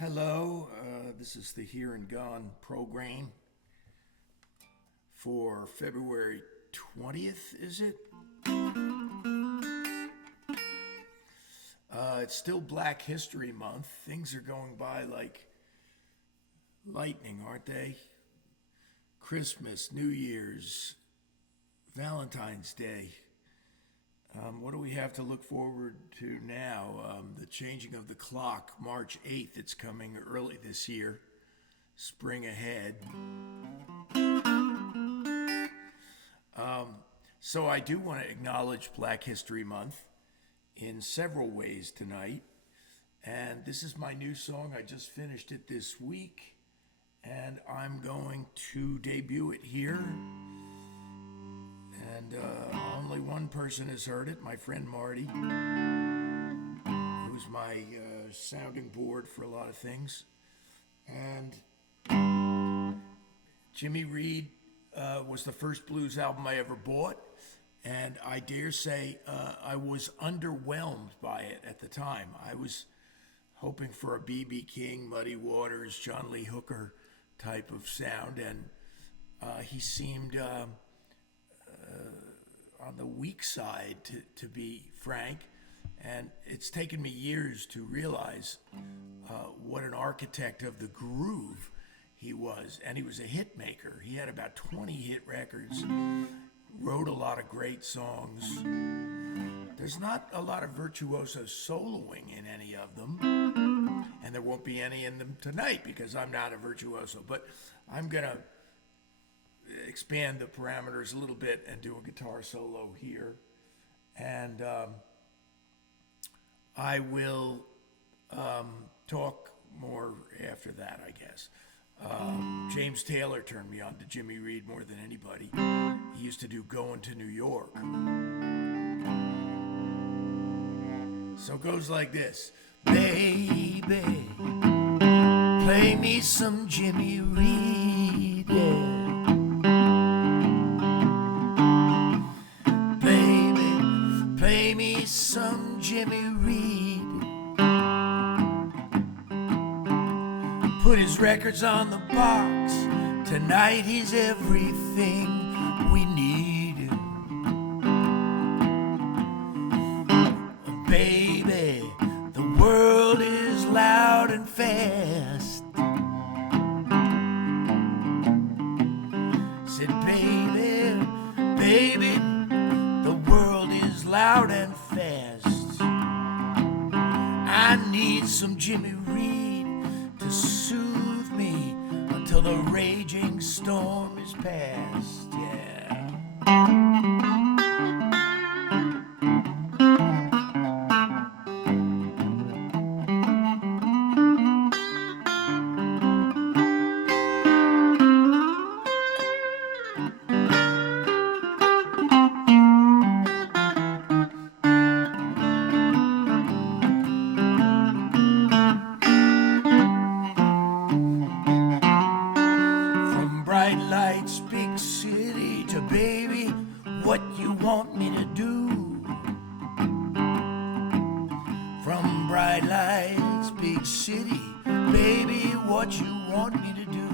Hello, this is the Here and Gone program for February 20th, is it? It's still Black History Month. Things are going by like lightning, aren't they? Christmas, New Year's, Valentine's Day. What do we have to look forward to now? The changing of the clock, March 8th. It's coming early this year. Spring ahead. So I do want to acknowledge Black History Month in several ways tonight. And this is my new song. I just finished it this week. And I'm going to debut it here. And only one person has heard it, my friend Marty, who's my sounding board for a lot of things. And Jimmy Reed was the first blues album I ever bought. And I dare say I was underwhelmed by it at the time. I was hoping for a B.B. King, Muddy Waters, John Lee Hooker type of sound. And he seemed on the weak side, to be frank. And it's taken me years to realize what an architect of the groove he was. And he was a hit maker. He had about 20 hit records, wrote a lot of great songs. There's not a lot of virtuoso soloing in any of them. And there won't be any in them tonight because I'm not a virtuoso. But I'm going to expand the parameters a little bit and do a guitar solo here. And I will talk more after that, I guess. James Taylor turned me on to Jimmy Reed more than anybody. He used to do Going to New York. So it goes like this. Baby, play me some Jimmy Reed, yeah. Play me some Jimmy Reed. Put his records on the box. Tonight he's everything we need. Baby, the world is loud and fast. Said baby, the world is loud and fast. I need some Jimmy Reed to soothe me until the raging storm is past. Yeah. What you want me to do? From bright lights, big city, baby, what you want me to do?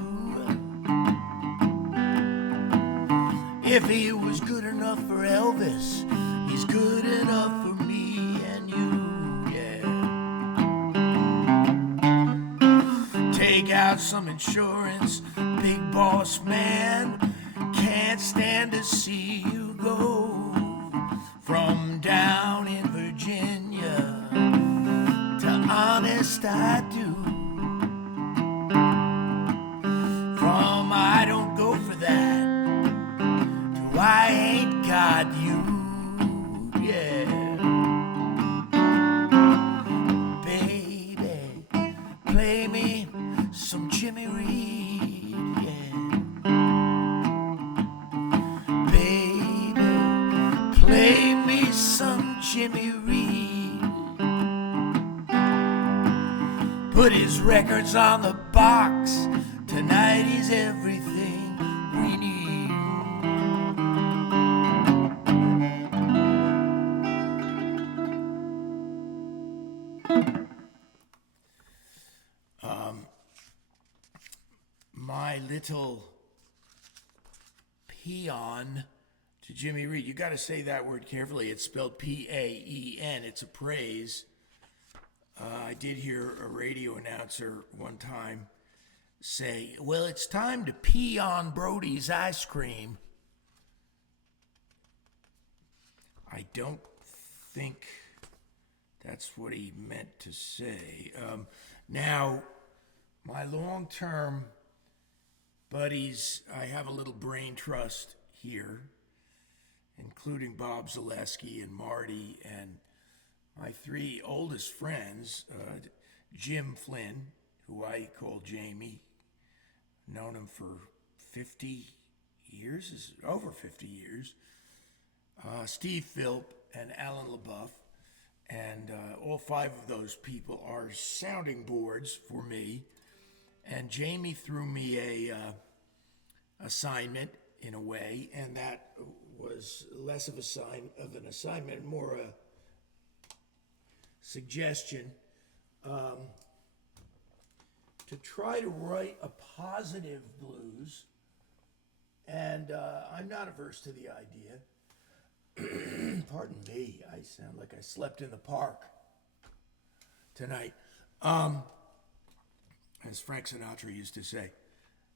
If he was good enough for Elvis, he's good enough for me and you, yeah. Take out some insurance, big boss man. Can't stand to see you go. From down in Virginia to honest I do. From I don't go for that to I ain't got you, yeah. Baby, play me some Jimmy Reed, yeah. Play me some Jimmy Reed. Put his records on the box. Tonight he's everything we need. little peon to Jimmy Reed. You got to say that word carefully. It's spelled P-A-E-N. It's a praise. I did hear a radio announcer one time say, well, it's time to pee on Brody's ice cream. I don't think that's what he meant to say. Now, my long-term buddies, I have a little brain trust here, including Bob Zaleski and Marty, and my three oldest friends, Jim Flynn, who I call Jamie, known him for 50 years, over 50 years, Steve Philp and Alan LaBeouf, and all five of those people are sounding boards for me. And Jamie threw me a assignment in a way, and that was less of an assignment, more a suggestion to try to write a positive blues. And I'm not averse to the idea. Pardon me, I sound like I slept in the park tonight. As Frank Sinatra used to say,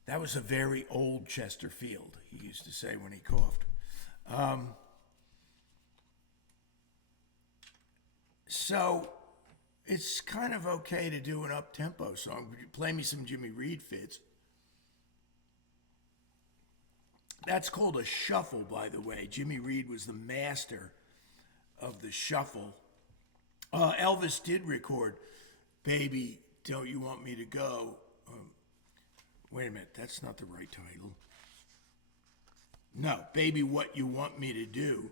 that was a very old Chesterfield, he used to say when he coughed. So it's kind of okay to do an up-tempo song. Play me some Jimmy Reed fits. That's called a shuffle, by the way. Jimmy Reed was the master of the shuffle. Elvis did record Baby, Don't You Want Me to Go? Wait a minute, that's not the right title. No, Baby, What You Want Me to Do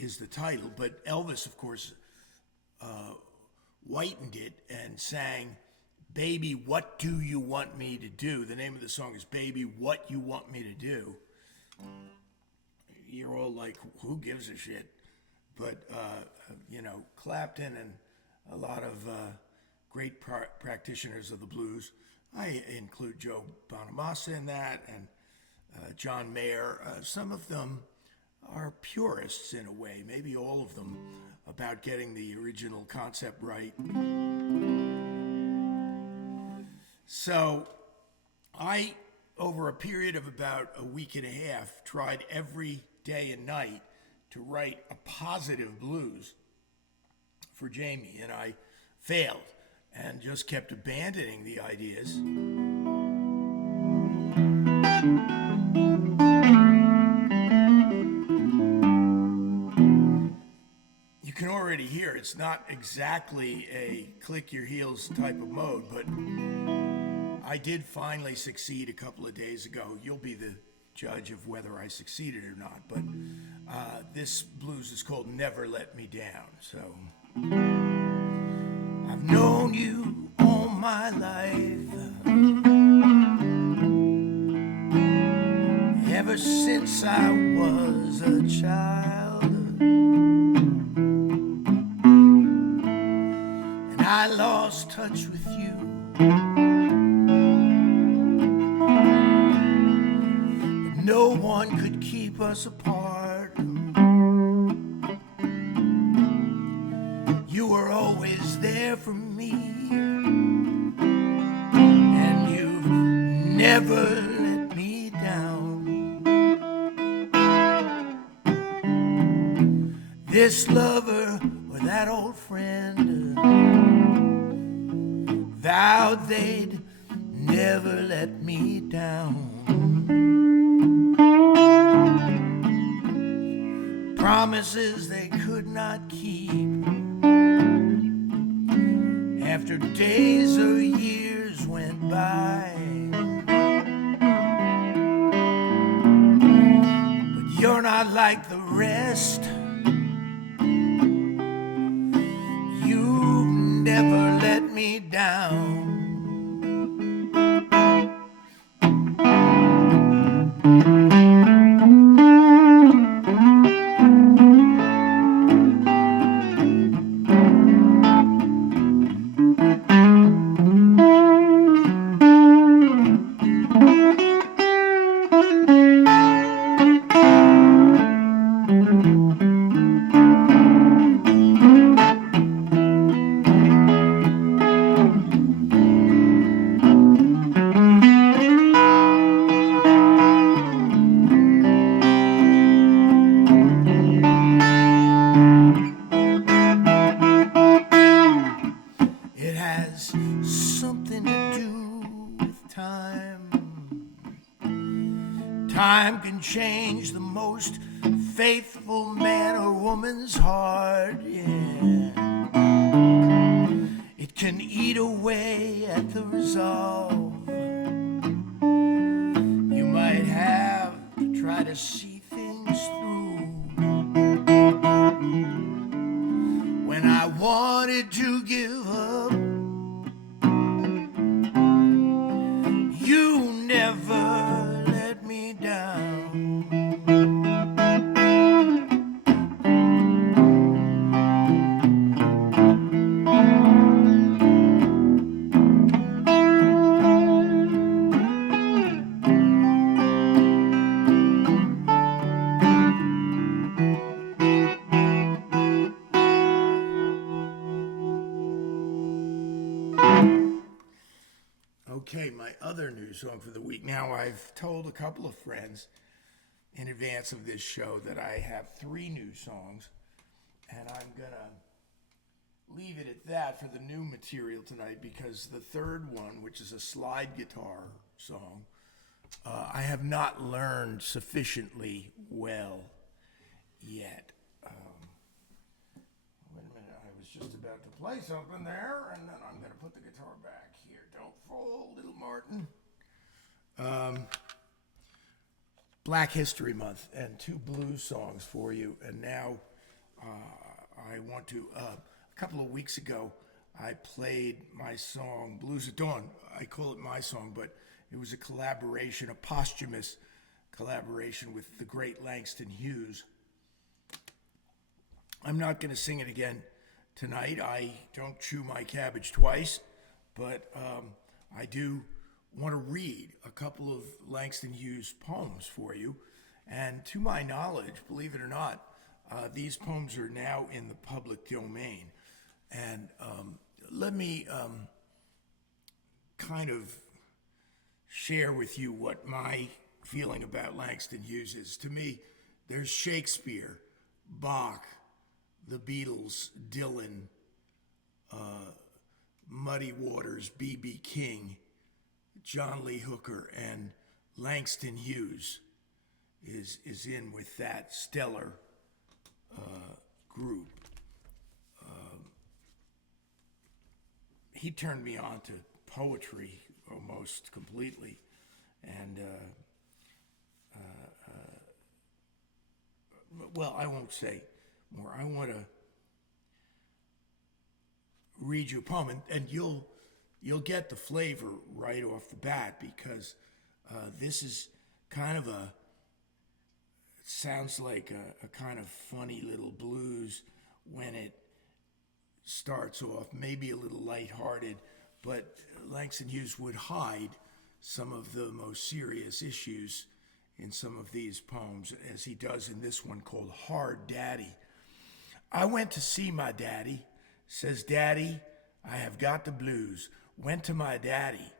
is the title, but Elvis, of course, whitened it and sang Baby, What Do You Want Me to Do? The name of the song is Baby, What You Want Me to Do. You're all like, who gives a shit? But, Clapton and a lot of great practitioners of the blues, I include Joe Bonamassa in that, and John Mayer. Some of them are purists in a way, maybe all of them, about getting the original concept right. So I, over a period of about a week and a half, tried every day and night to write a positive blues for Jamie, and I failed and just kept abandoning the ideas. You can already hear it's not exactly a click your heels type of mode, but I did finally succeed a couple of days ago. You'll be the judge of whether I succeeded or not, but this blues is called Never Let Me Down. So I've known you all my life, ever since I was a child, and I lost touch with you. No one could keep us apart. You were always there for me, and you've never let me down. This lover or that old friend vowed they'd never let me down. Promises they could not keep. After days or years went by, but you're not like the rest. You never let me down. has something to do with time. Time can change the most faithful man or woman's heart, yeah. It can eat away at the resolve. You might have to try to see things through. When I wanted to give up, you never let me down. Okay, my other new song for the week. Now, I've told a couple of friends in advance of this show that I have 3 new songs, and I'm going to leave it at that for the new material tonight, because the third one, which is a slide guitar song, I have not learned sufficiently well yet. Wait a minute, I was just about to play something there, and then I'm going to put the guitar back here. Don't fall, little Martin. Black History Month and 2 blues songs for you. And now I want to, a couple of weeks ago, I played my song, Blues at Dawn. I call it my song, but it was a collaboration, a posthumous collaboration with the great Langston Hughes. I'm not going to sing it again tonight. I don't chew my cabbage twice, but I do want to read a couple of Langston Hughes poems for you. And to my knowledge, believe it or not, these poems are now in the public domain. And let me kind of share with you what my feeling about Langston Hughes is. To me, there's Shakespeare, Bach, the Beatles, Dylan, Muddy Waters, B.B. King, John Lee Hooker, and Langston Hughes is in with that stellar group. He turned me on to poetry almost completely, and well, I won't say more. I want to read you a poem, and you'll get the flavor right off the bat, because this is kind of it sounds like a kind of funny little blues when it starts off, maybe a little lighthearted, but Langston Hughes would hide some of the most serious issues in some of these poems, as he does in this one called Hard Daddy. I went to see my daddy, says Daddy, I have got the blues. Went to my daddy,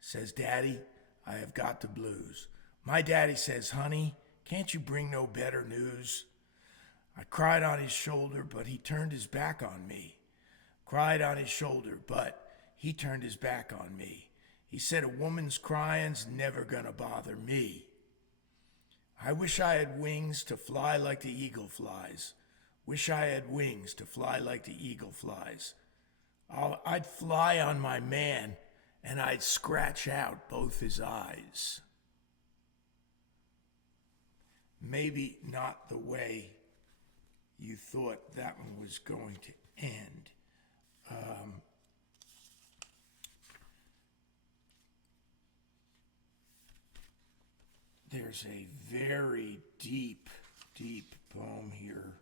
says Daddy, I have got the blues. My daddy says, honey, can't you bring no better news? I cried on his shoulder, but he turned his back on me. Cried on his shoulder, but he turned his back on me. He said, a woman's crying's never gonna bother me. I wish I had wings to fly like the eagle flies. Wish I had wings to fly like the eagle flies. I'd fly on my man, and I'd scratch out both his eyes. Maybe not the way you thought that one was going to end. There's a very deep, deep poem here.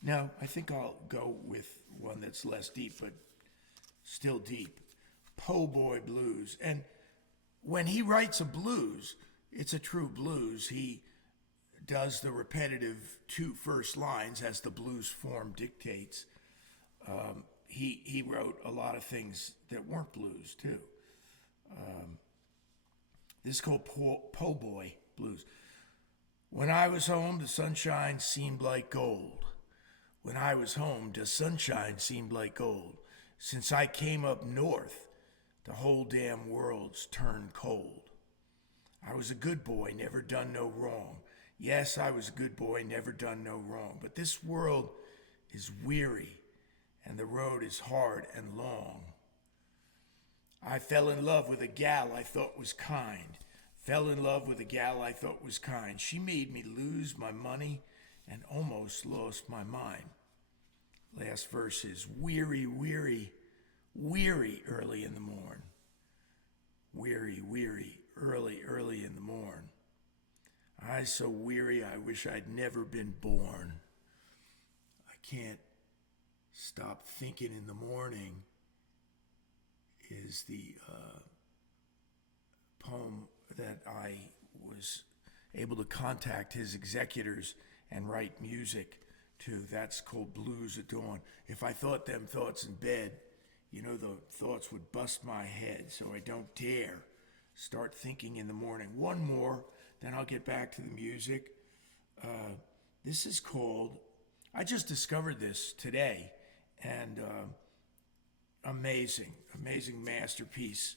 Now, I think I'll go with one that's less deep, but still deep. Po' Boy Blues. And when he writes a blues, it's a true blues. He does the repetitive 2 first lines as the blues form dictates. He wrote a lot of things that weren't blues, too. This is called Po' Boy Blues. When I was home, the sunshine seemed like gold. When I was home, the sunshine seemed like gold. Since I came up north, the whole damn world's turned cold. I was a good boy, never done no wrong. Yes, I was a good boy, never done no wrong. But this world is weary, and the road is hard and long. I fell in love with a gal I thought was kind. Fell in love with a gal I thought was kind. She made me lose my money and almost lost my mind. Last verse is weary, weary, weary early in the morn. Weary, weary, early, early in the morn. I so weary I wish I'd never been born. I can't stop thinking in the morning is the poem that I was able to contact his executors and write music to. That's called Blues at Dawn. If I thought them thoughts in bed, you know, the thoughts would bust my head, so I don't dare start thinking in the morning. One more, then I'll get back to the music. This is called, I just discovered this today, and amazing masterpiece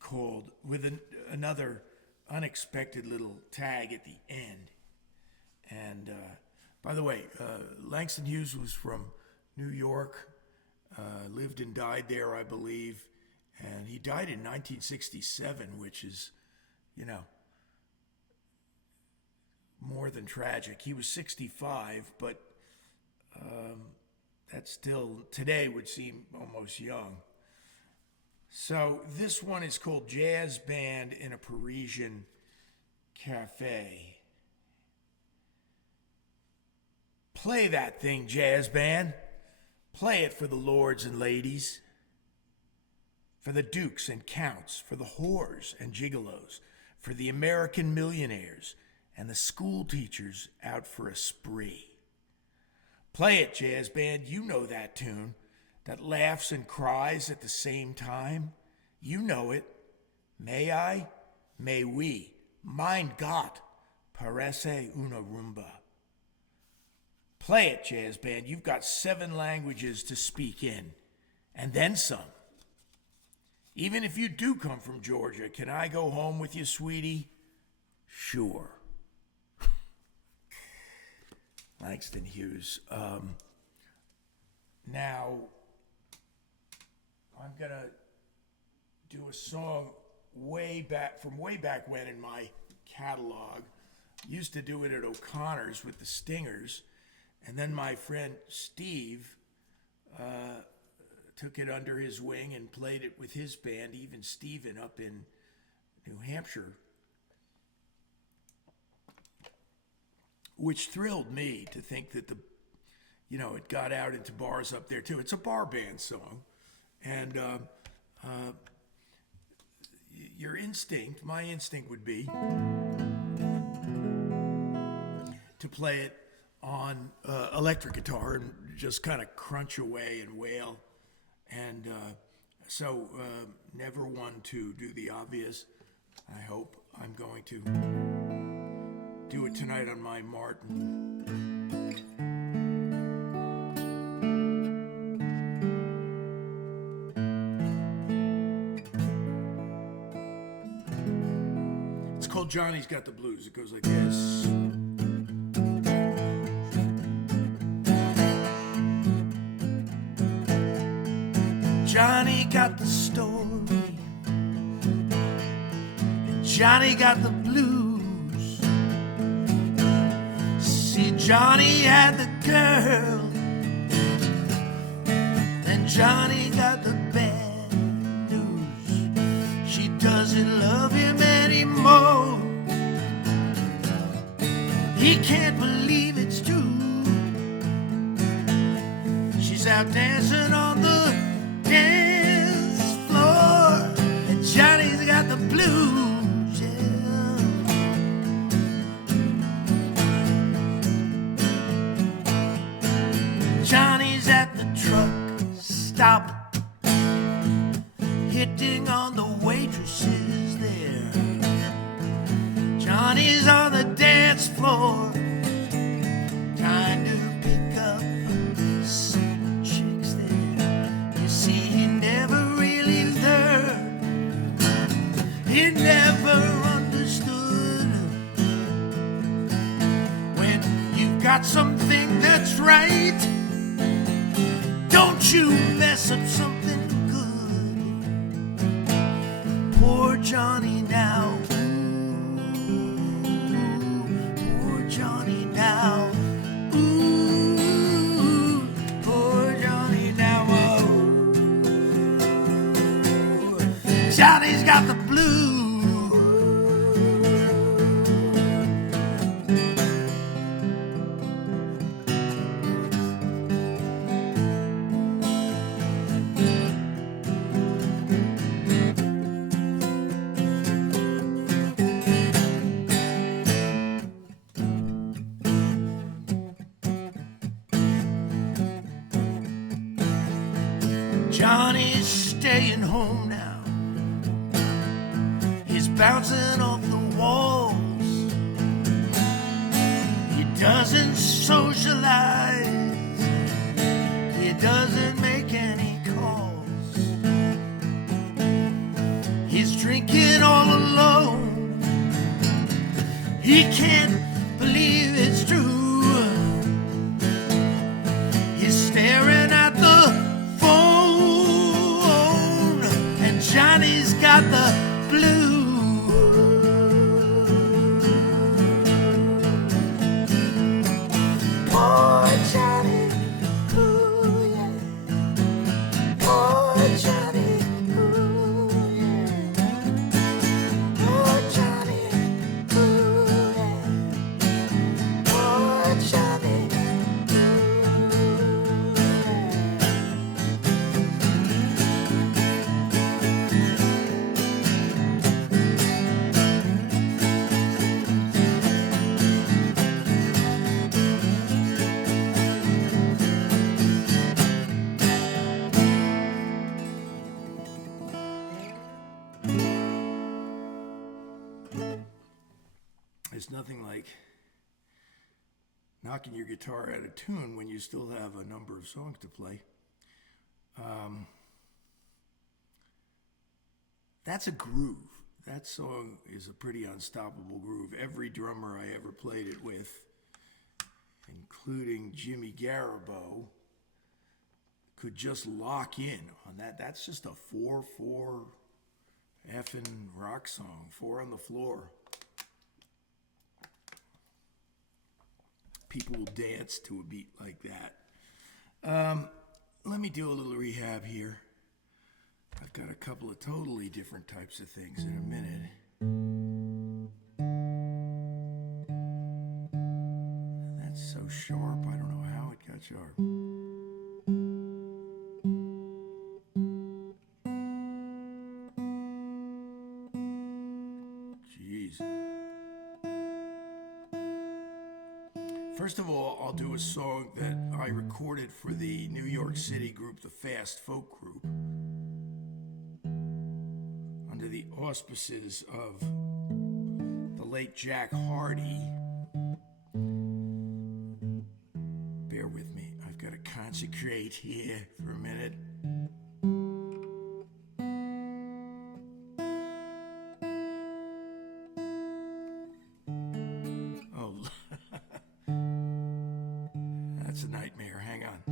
called, with another unexpected little tag at the end. And by the way, Langston Hughes was from New York, lived and died there, I believe, and he died in 1967, which is, you know, more than tragic. He was 65, but that still today would seem almost young. So this one is called Jazz Band in a Parisian Cafe. Play that thing, jazz band. Play it for the lords and ladies, for the dukes and counts, for the whores and gigolos, for the American millionaires and the school teachers out for a spree. Play it, jazz band. You know that tune that laughs and cries at the same time. You know it. May I? May we? Mein Gott, parece una rumba. Play it, jazz band. You've got 7 languages to speak in, and then some. Even if you do come from Georgia, can I go home with you, sweetie? Sure. Langston Hughes. Now, I'm going to do a song way back when in my catalog. Used to do it at O'Connor's with the Stingers. And then my friend Steve took it under his wing and played it with his band, even Steven up in New Hampshire, which thrilled me to think that it got out into bars up there too. It's a bar band song. And my instinct would be to play it on electric guitar and just kind of crunch away and wail. And so never one to do the obvious. I hope I'm going to do it tonight on my Martin. It's called Johnny's Got the Blues. It goes like this. Johnny got the story, and Johnny got the blues. See, Johnny had the girl, and Johnny got the bad news. She doesn't love him anymore. He can't believe it's true. She's out dancing on the dance floor, and Johnny's got the blues, yeah. Johnny's at the truck stop, hitting on the waitresses there. Johnny's on the dance floor, trying to pick up got something that's right. Don't you mess up something good. Poor Johnny now. Poor Johnny now. Ooh, poor Johnny now. Oh, Johnny's got the blues. Johnny's staying home now. He's bouncing off the walls. He doesn't socialize. He doesn't make any calls. He's drinking all alone. He can't believe it's true. He's staring at the Johnny's got the blues. Poor Johnny, ooh yeah. Poor Johnny, ooh yeah. Poor Johnny, ooh yeah. Poor Johnny, ooh There's nothing like knocking your guitar out of tune when you still have a number of songs to play. That's a groove. That song is a pretty unstoppable groove. Every drummer I ever played it with, including Jimmy Garibo, could just lock in on that. That's just a 4/4 effing rock song, 4 on the floor. People will dance to a beat like that. Let me do a little rehab here. I've got a couple of totally different types of things in a minute. That's so sharp, I don't know how it got sharp. Jeez. First of all, I'll do a song that I recorded for the New York City group, the Fast Folk Group, under the auspices of the late Jack Hardy. Bear with me, I've got to concentrate here for a minute. That's a nightmare. Hang on.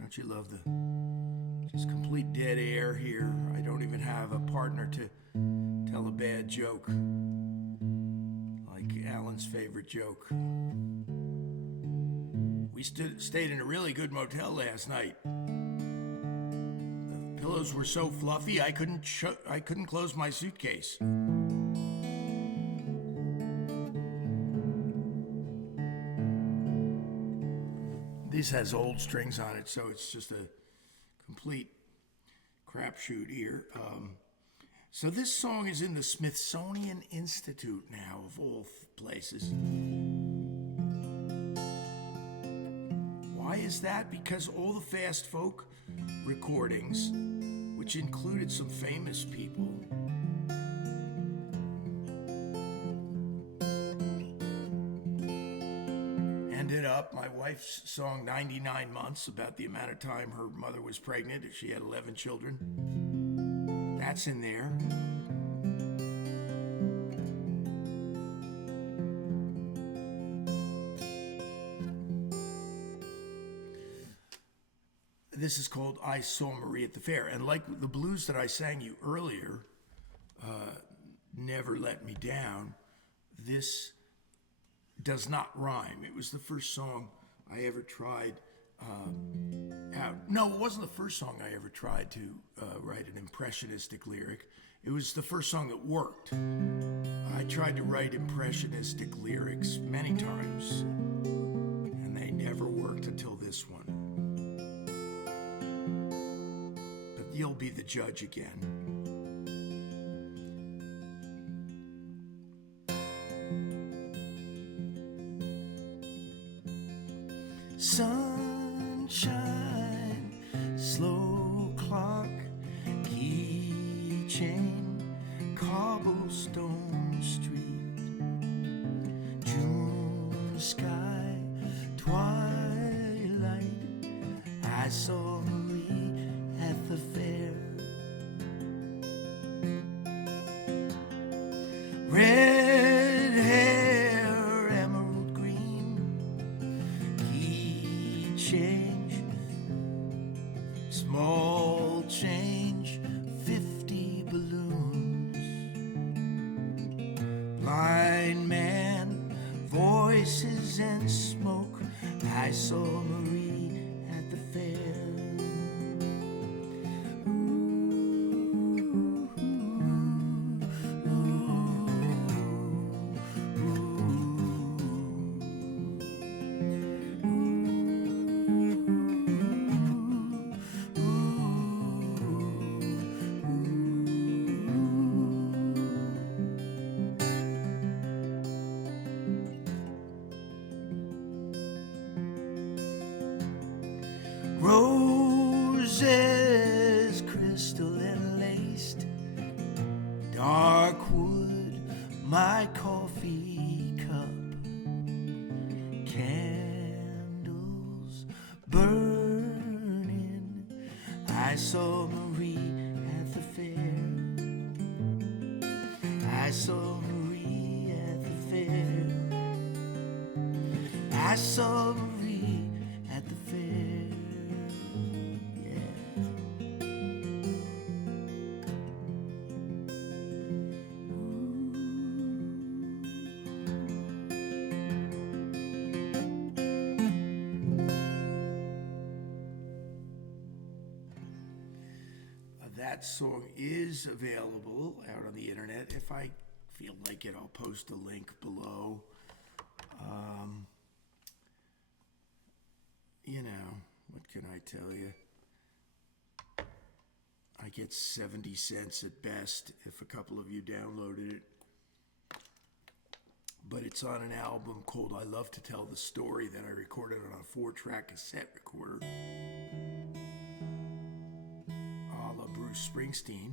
Don't you love the just complete dead air here? I don't even have a partner to tell a bad joke, like Alan's favorite joke. We stayed in a really good motel last night. The pillows were so fluffy I couldn't close my suitcase. This has old strings on it, so it's just a complete crapshoot here. So this song is in the Smithsonian Institute now, of all places. Why is that? Because all the fast folk recordings, which included some famous people, ended up, my wife's song 99 Months, about the amount of time her mother was pregnant, she had 11 children. That's in there. This is called I Saw Marie at the Fair. And like the blues that I sang you earlier, Never Let Me Down, this does not rhyme. It was the first song I ever tried out. No, it wasn't the first song I ever tried to write an impressionistic lyric. It was the first song that worked. I tried to write impressionistic lyrics many times, and they never worked until this one. But you'll be the judge again. Sunshine, slow clock, keychain, cobblestone street, June sky, twilight, I saw Marie at the fair. Red hair, emerald green, key change, small change, 50 balloons. Blind man, voices and smoke, I saw Marie at the fair. Roses, crystal and laced, dark wood, my coffee cup, candles burning, I saw Marie at the fair. I saw Marie at the fair. I saw Marie at the fair. That song is available out on the internet. If I feel like it, I'll post a link below. You know, what can I tell you? I get 70 cents at best if a couple of you downloaded it. But it's on an album called I Love to Tell the Story that I recorded on a 4-track cassette recorder. A la Bruce Springsteen.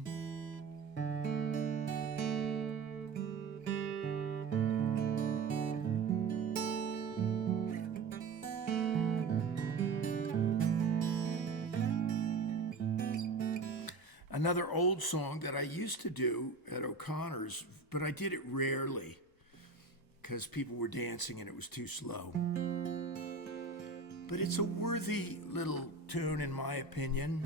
Another old song that I used to do at O'Connor's, but I did it rarely because people were dancing and it was too slow. But it's a worthy little tune in my opinion.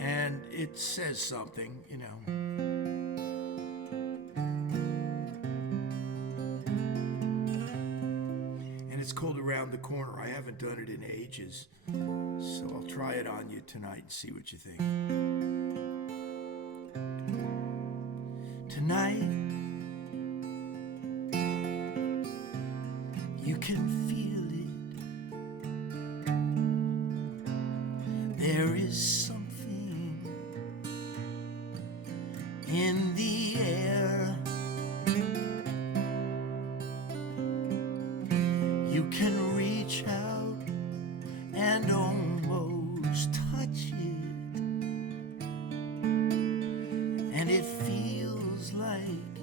And it says something, you know. And it's called Around the Corner. I haven't done it in ages. So I'll try it on you tonight and see what you think. Tonight, you can feel it. There is something You can reach out and almost touch it, and it feels like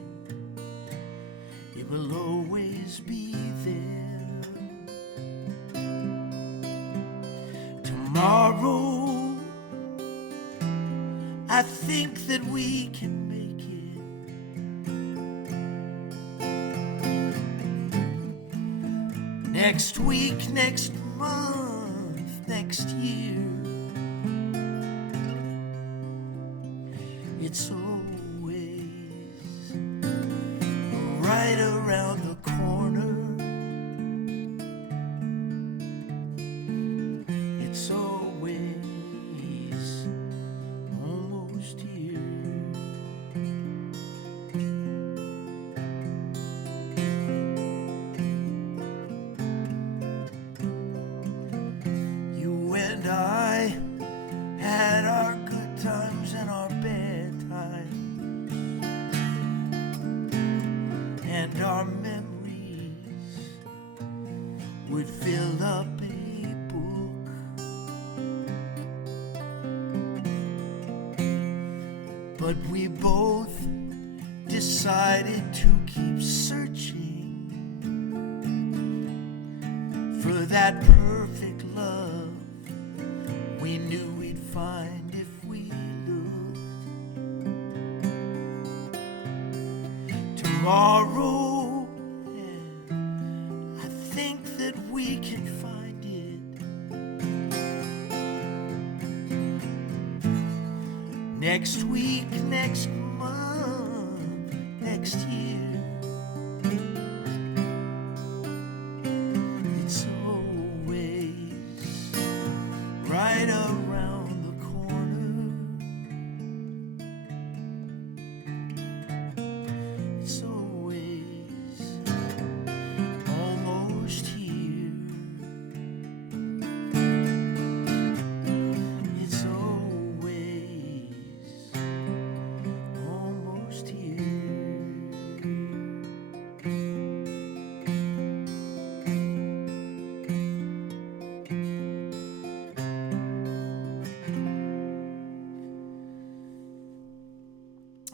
it will always be there. Tomorrow, I think that we can make it. Next week, next month, next year, it's always right around the corner. It's always almost here. You and I had our good times and our bad times, and our memories would fill up a book. But we both decided to keep searching for that perfect love we knew we'd find if we looked. Tomorrow, I think that we can find it. Next week, next month, next year, it's always right around the corner. It's always almost here. It's always almost here.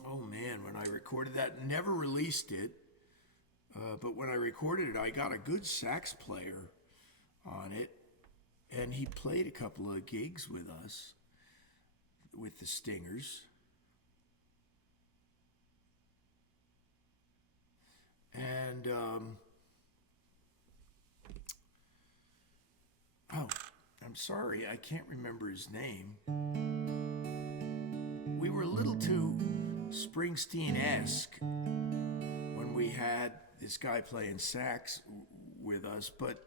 Oh man, when I recorded that, never released it, but when I recorded it, I got a good sax player on it, and he played a couple of gigs with us, with the Stingers. And, oh, I'm sorry, I can't remember his name. We were a little too Springsteen-esque when we had this guy playing sax with us, but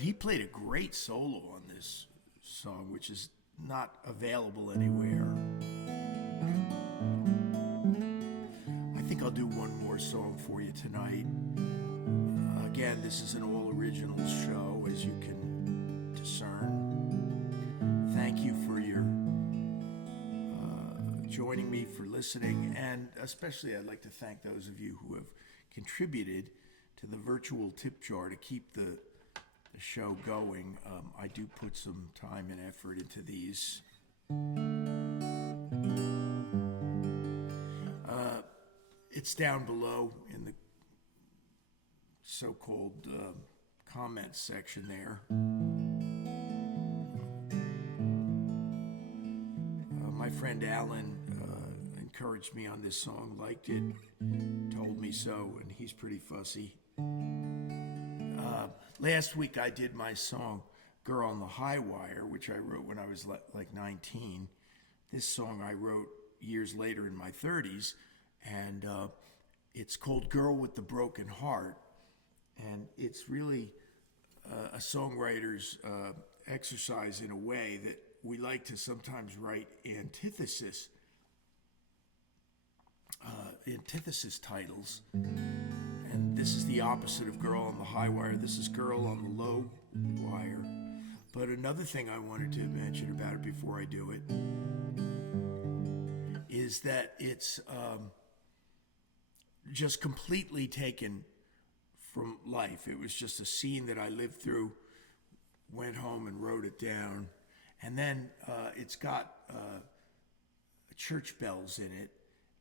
he played a great solo on this song, which is not available anywhere. I think I'll do one more song for you tonight. Again, this is an all-original show, as you can discern. Thank you for your joining me, for listening, and especially I'd like to thank those of you who have contributed to the virtual tip jar to keep the show going. I do put some time and effort into these. It's down below in the so-called comments section there. My friend Alan encouraged me on this song, liked it, told me so, and he's pretty fussy. Last week I did my song Girl on the High Wire, which I wrote when I was like 19. This song I wrote years later in my 30s, and it's called Girl with the Broken Heart, and it's really a songwriter's exercise in a way that we like to sometimes write antithesis titles, and this is the opposite of Girl on the High Wire. This is Girl on the Low Wire. But another thing I wanted to mention about it before I do it is that it's just completely taken from life. It was just a scene that I lived through, went home and wrote it down. And then it's got church bells in it.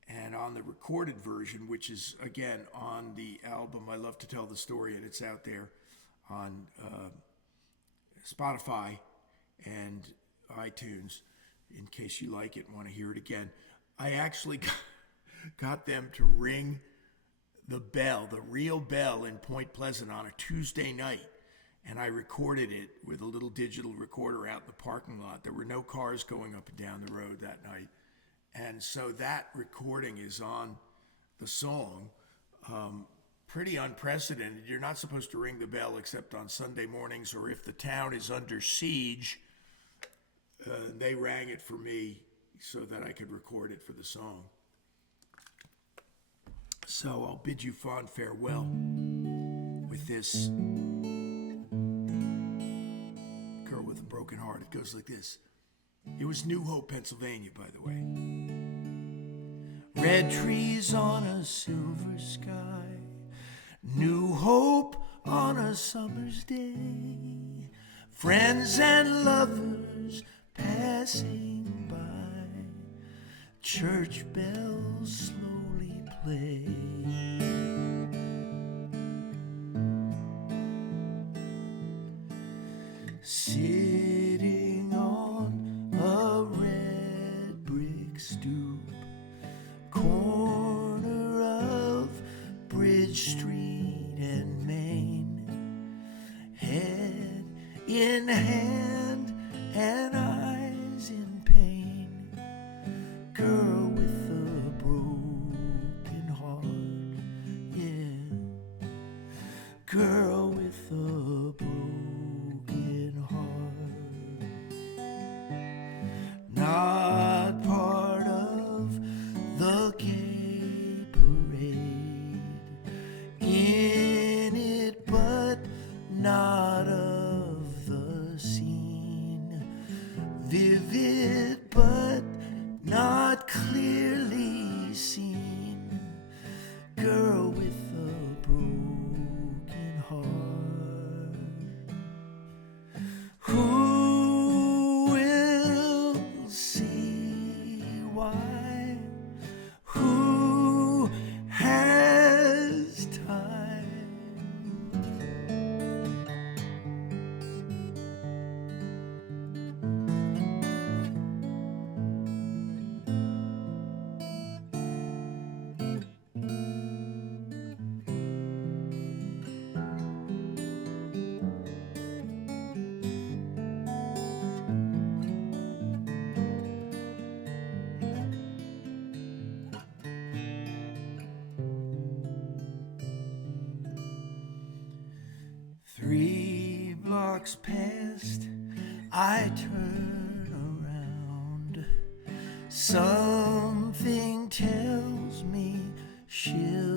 And on the recorded version, which is, again, on the album I Love to Tell the Story, and it's out there on Spotify and iTunes, in case you like it and want to hear it again. I actually got them to ring the bell, the real bell in Point Pleasant on a Tuesday night. And I recorded it with a little digital recorder out in the parking lot. There were no cars going up and down the road that night. And so that recording is on the song. Pretty unprecedented. You're not supposed to ring the bell except on Sunday mornings, or if the town is under siege. They rang it for me so that I could record it for the song. So I'll bid you fond farewell with this Girl with a Broken Heart. It goes like this. It was New Hope, Pennsylvania, by the way. Red trees on a silver sky, New Hope on a summer's day, friends and lovers passing by, church bells slowly play. Sitting on a red brick stoop, corner of Bridge Street and Main, head in hand and eyes in pain, girl with a broken heart, yeah, girl with a broken heart, not part of the gay parade, in it but not of the scene, vivid but not clearly seen, girl with a broken heart. Who will see why? Who has time? Three blocks past, I turn around. Something tells me she'll